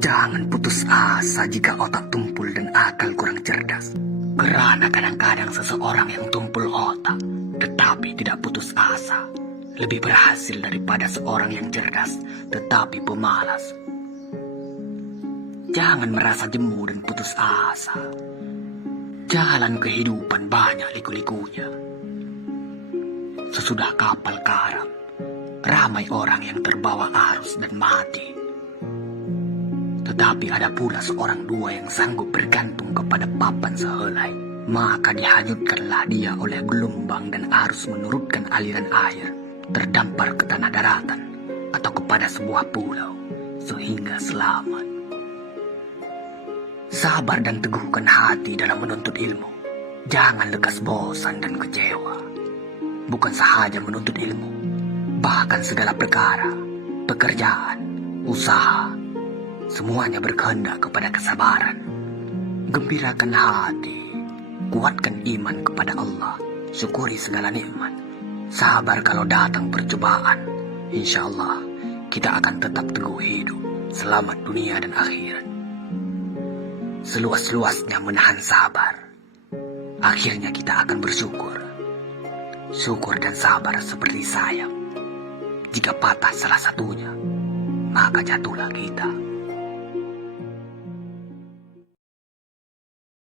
Jangan putus asa jika otak tumpul dan akal kurang cerdas. Karena kadang-kadang seseorang yang tumpul otak tetapi tidak putus asa lebih berhasil daripada seorang yang cerdas tetapi pemalas. Jangan merasa jemu dan putus asa. Jalan kehidupan banyak liku-likunya. Sesudah kapal karam, ramai orang yang terbawa arus dan mati. Tetapi ada pula seorang dua yang sanggup bergantung kepada papan sehelai. Maka dihanyutkanlah dia oleh gelombang dan arus menurutkan aliran air, terdampar ke tanah daratan atau kepada sebuah pulau, sehingga selamat. Sabar dan teguhkan hati dalam menuntut ilmu. Jangan lekas bosan dan kecewa. Bukan sahaja menuntut ilmu, bahkan segala perkara, pekerjaan, usaha, semuanya berkehendak kepada kesabaran. Gembirakan hati, kuatkan iman kepada Allah, syukuri segala nikmat. Sabar kalau datang percobaan. Insya Allah kita akan tetap teguh hidup, selamat dunia dan akhirat. Seluas-luasnya menahan sabar, akhirnya kita akan bersyukur. Syukur dan sabar seperti sayap. Jika patah salah satunya, maka jatuhlah kita.